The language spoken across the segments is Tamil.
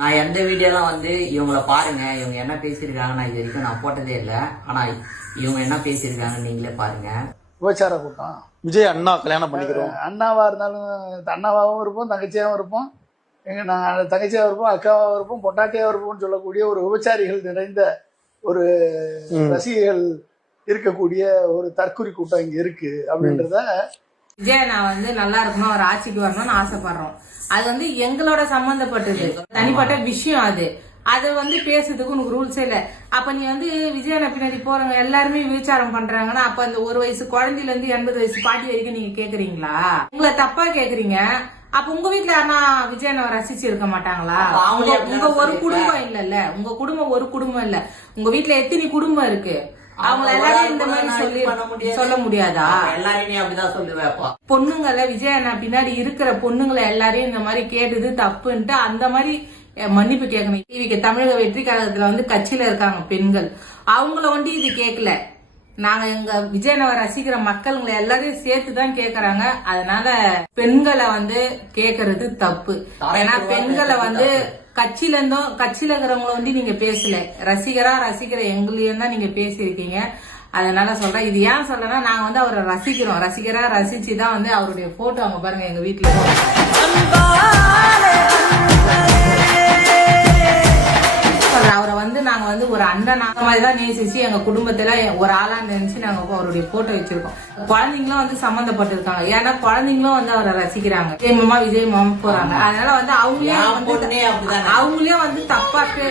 நான் எந்த வீடியோலாம் இவங்கள பாருங்க, இவங்க என்ன பேசியிருக்காங்க நான் இது வரைக்கும் நான் போட்டதே இல்லை. ஆனா இவங்க என்ன பேசியிருக்காங்க நீங்களே பாருங்க. விபச்சார கூட்டம். விஜய் அண்ணா கல்யாணம் பண்ணிக்கிறோம். அண்ணாவா இருந்தாலும் அண்ணாவாகவும் இருப்போம், தங்கச்சியாகவும் இருப்போம், நாங்கள் தங்கச்சியாக இருப்போம், அக்காவாகவும் இருப்போம், பொட்டாட்டியாக இருப்போம்னு சொல்லக்கூடிய ஒரு விபச்சாரிகள் நிறைந்த ஒரு ரசிகர்கள் இருக்கக்கூடிய ஒரு தற்குறி கூட்டம் இங்க இருக்கு அப்படின்றத விஜய் நான் நல்லா இருக்கணும், அவர் ஆட்சிக்கு வரணும்னு ஆசைப்படுறோம். அது எங்களோட சம்பந்தப்பட்டது, தனிப்பட்ட விஷயம். அது பேசுறதுக்கு உனக்கு ரூல்ஸே இல்ல. அப்ப நீ விஜயண்ணா பின்னாடி போறவங்க எல்லாருமே விசாரம் பண்றாங்கன்னா அப்ப அந்த 1 வயசு குழந்தையில இருந்து 80 வயசு பாட்டி வரைக்கும் நீங்க கேக்குறீங்களா? உங்களை தப்பா கேக்குறீங்க. அப்ப உங்க வீட்டுல யாரா விஜயண்ணா ரசிச்சு இருக்க மாட்டாங்களா? உங்க ஒரு குடும்பம் இல்லல்ல, உங்க குடும்பம் ஒரு குடும்பம் இல்ல, உங்க வீட்டுல எத்தனை குடும்பம் இருக்கு? அவங்க எல்லாரும் இந்த மாதிரி சொல்ல முடியாதா? எல்லாரையுமே அப்படிதான் சொல்லுவேப்பா. பொண்ணுங்களை விஜயண்ணா பின்னாடி இருக்கிற பொண்ணுங்களை எல்லாரையும் இந்த மாதிரி கேட்டது தப்புன்ட்டு அந்த மாதிரி மன்னிப்பு கேட்கணும். டிவிக்கு தமிழக வெற்றி கழகத்துல கட்சியில இருக்காங்க பெண்கள், அவங்கள இது கேட்கல. நாங்க எங்க விஜயண்ணாவை ரசிக்கிற மக்களுங்களை எல்லாரையும் சேர்த்துதான் கேக்குறாங்க. அதனால பெண்களை கேக்குறது தப்பு. ஏன்னா பெண்களை கட்சியில இருக்கிறவங்கள நீங்க பேசல, ரசிக்கிற எங்களையும் தான் நீங்க பேசியிருக்கீங்க. அதனால சொல்றேன். இது ஏன் சொல்றேன்னா நாங்க அவரை ரசிக்கிறோம், ரசிச்சுதான் அவருடைய போட்டோ அவங்க பாருங்க எங்க வீட்டுல. அவரை நாங்க ஒரு அண்ணன் மாதிரிதான் நேசிச்சு எங்க குடும்பத்துல ஒரு ஆளா நினைச்சு நாங்க அவருடைய போட்டோ வச்சிருக்கோம். குழந்தைங்களும் சம்பந்தப்பட்டிருக்காங்க. ஏன்னா குழந்தைங்களும் அவரை ரசிக்கிறாங்க. விஜய் மாமா போறாங்க. அதனால அவங்களே தப்பாக்கு.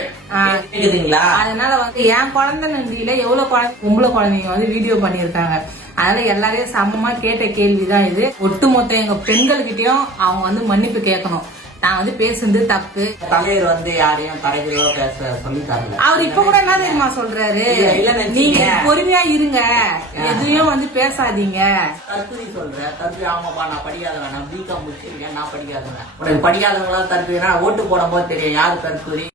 அதனால என் குழந்தை நன்றியில எவ்வளவு பொம்பளை குழந்தைங்க வீடியோ பண்ணிருக்காங்க. அதனால எல்லாரையும் சமமா கேட்ட கேள்விதான் இது. ஒட்டுமொத்த எங்க பெண்கள்கிட்டயும் அவங்க மன்னிப்பு கேட்கணும். நான் பேசுறது தப்பு. தலைவர் யாரையும் தலைவரோ பேச சொல்லி தரல. அவர் இப்ப கூட என்ன தெரியுமா சொல்றாரு, நீங்க பொறுமையா இருங்க, எதையும் பேசாதீங்க. தற்கொலை சொல்றேன். தற்பி ஆமாப்பா நான் படிக்காதவன், நான் பிகாம் முடிச்சிருக்கேன், நான் படிக்காதவன். உனக்கு படிக்காதவங்களா தற்கொலைனா ஓட்டு போடும் போது தெரியும் யாரு தற்கொலை.